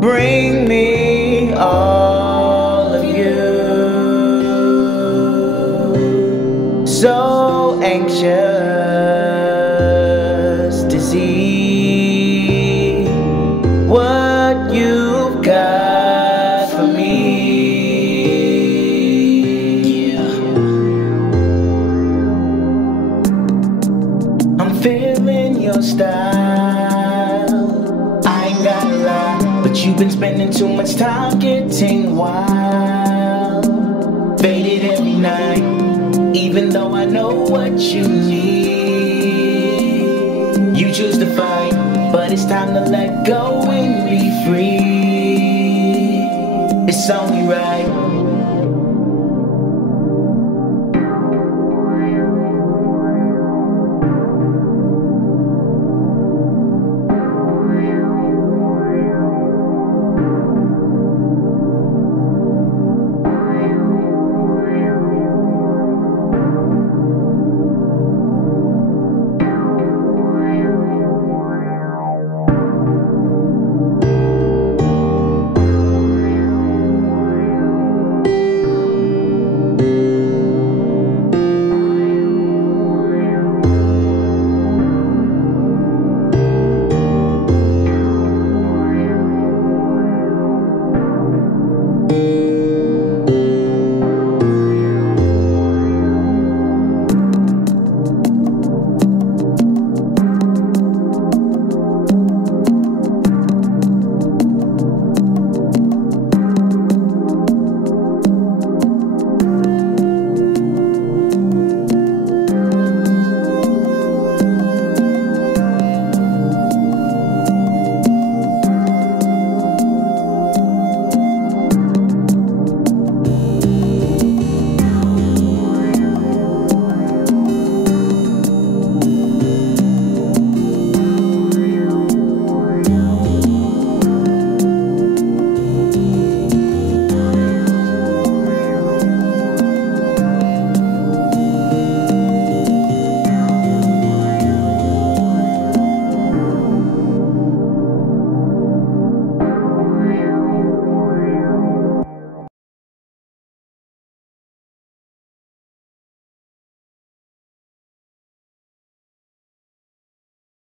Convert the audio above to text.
Bring me all of you. So anxious to see what you've got for me. Yeah. I'm feeling your style. I ain't gotta lie, but you've been spending too much time getting wild. Faded every night, even though I know what you need. You choose to fight, but it's time to let go and be free. It's only right.